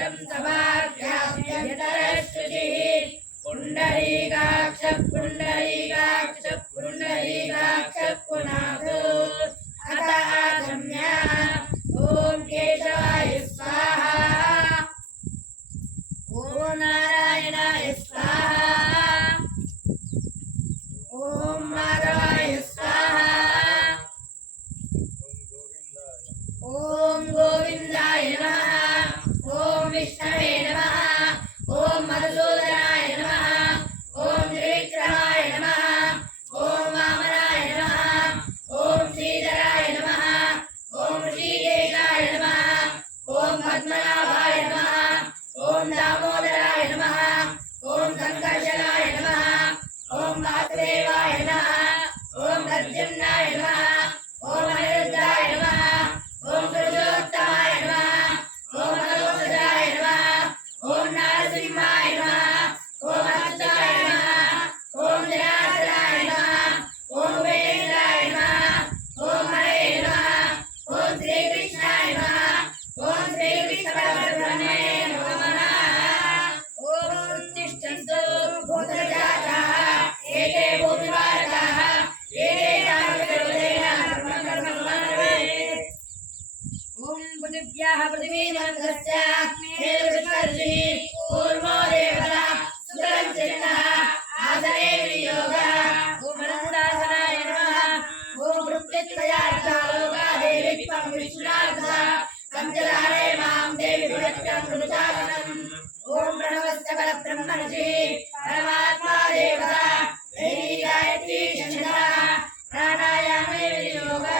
वृक्षं समाख्याप्यन्तरश्रुतिः पुण्डरीकाक्ष पुण्डरीकाक्ष पुण्डरीकाक्ष पुनातु अत आगम्य ॐ केशवाय स्वाहा ॐ नारायणाय स्वाहा ॐ माधवाय स्वाहा ॐ गोविन्दाय नमः ॐ विष्णवे नमः ॐ मधुसूदनाय नमः ॐ त्रिविक्रमाय नमः ॐ वामनाय नमः ॐ श्रीधराय नमः ॐ ऋषिकेशाय नमः ॐ पद्मनाभाय नमः ॐ दामोदराय नमः ॐ संकर्षणाय नमः ॐ वासुदेवाय नमः ॐ प्रद्युम्नाय नमः ॐ अनिरुद्धाय नमः ॐ पुरुषोत्तमाय नमः ॐ मनोहराय नमः ॐ नरसिंहाय नमः ॐ अच्युताय नमः ॐ जनार्दनाय नमः ॐ उपेन्द्राय नमः ॐ हरे नमः ॐ श्रीकृष्णाय नमः ॐ श्रीकृष्णपरब्रह्मणे नमः ॐ उत्तिष्ठन्तु भूतजाताः एते भूमिवारकाः एते कामदेवतेन ॐ पृथिव्याः पृथिवीमन्त्रस्य हेतुष्कर्षि कूर्मो देवता सुतरं चिन्नः आसने वियोगः ॐ अनन्तासनाय नमः ॐ वृत्तित्रयार्था लोकादेवी त्वं विष्णुनाथः कञ्चदारे मां देवी भुजत्वं कृतासनम् ॐ प्रणवस्य परब्रह्मर्षिः परमात्मा देवता दैवी गायत्री छन्दः प्राणायामे वियोगः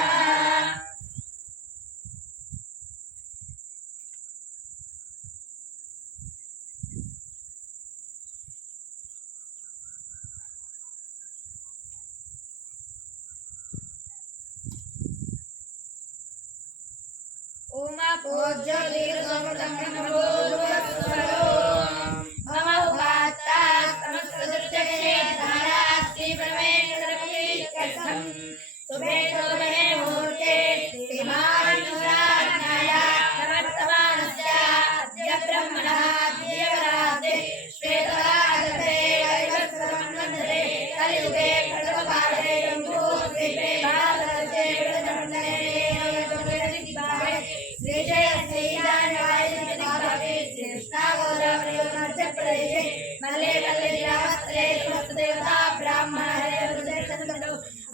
ओमा पूज्योतिर्गोमृतं ब्रह्मभूर्भुवस्सुरो मम उपात्ता समस्तदुर्जगते धारास्ति परमेश्वरमुनीकर्थं सुभेदो मे मूर्ते श्रीमानुराज्ञाय प्रवर्तमानस्य अद्य ब्रह्मणः देवराते श्वेतरागते वैवस्वतमन्वन्तरे कलियुगे प्रथमपादे जम्बूद्वीपे भारतवर्षे प्रथममण्डले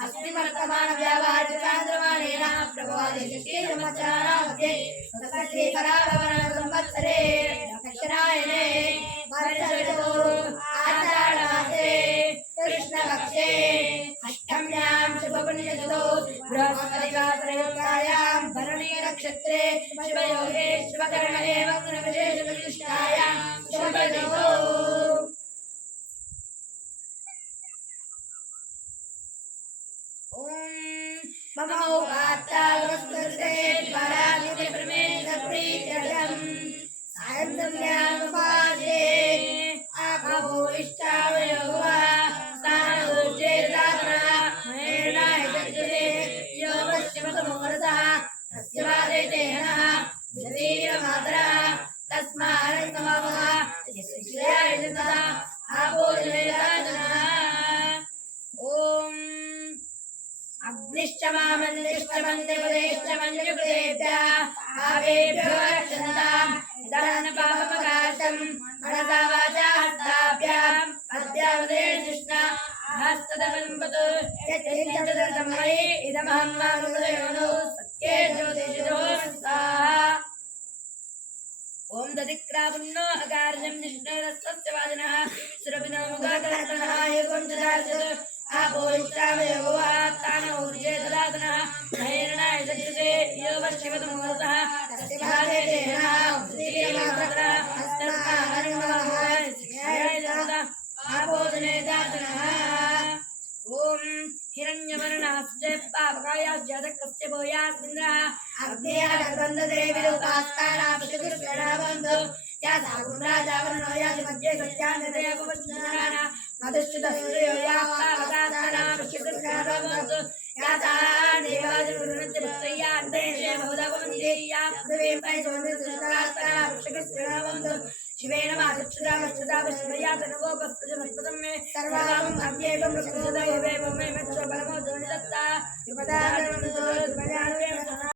अस्मिन् व्यावाचन्द्रमाणेन प्रभवादिष्टिर्मचानामध्ये संवत्सरे दक्षिणायने वर्षऋतौ आषाढमासे कृष्णपक्षे अष्टम्यां शुभपुण्यतिथौ बृहस्पतिवासरयोगायां भरणी नक्षत्रे शिवयोगे शिवकर्ण एवं विशेषप्रतिष्ठायां शुभतिथौ मम उपात्ता वस्तुते पराजिते परमेश्वरप्रीत्यर्थं सायन्तम्यामुपासे आभवो इष्टावयोः स्थानोच्चेर्दात्रा महेणाय जगते योगशिवतमोरसः तस्य वादेतेनः शरीरमातरः तस्मारङ्गमवः यस्याय जनः आभोजनेदाजनः ॐ अग्निश्चमामन्निष्टमन्दिपदेश्चमन्युपदेभ्यः आवेभ्यो रक्षन्ताम् इदानपापमकाशम् मनसा वाचा हस्ताभ्याम् अद्यावदेशिष्णा हस्तदवन्पतु यच्चिन्तदर्शमयि इदमहं मानुदयोनो सत्ये ज्योतिषितो स्वाहा ॐ दधिक्रापुन्नो अकार्यं निष्णरस्तस्य वाजनः सुरभिनो मुखाकर्तनः एकं चदार्चत् आपोष्टावयोवात्तानौर्जे ददातनः महेरणाय सज्जते यो वर्षिवतमोरसः तस्य भागेतेनः श्रीमातरः हस्तस्मारङ्गमः आपोजने दातनः ॐ हिरण्यवर्णास्य पावकायास्य जगस्य भूयास्मिन्द्रः अग्नेय बन्धते विरूपास्तानापशुकृष्णाबन्धु या सागुराजावरणो याति मध्ये सत्यान्ते अपवश्नाना मधुश्चितसूर्यो या पावकास्तानापशुकृष्णाबन्धु या तानेवाजुरुन्नति भक्तया अन्तेषे बहुधवन्ति या पृथिवीं पैसोन्ति सुष्टास्तानापशुकृष्णाबन्धु शिवेन मातृक्षुदामश्रुदामश्रुमयातनवोपस्पजमस्पदं मे सर्वामं अव्येवं प्रकृतदेवेवं मे मच्च परमो धनिदत्ता विपदानं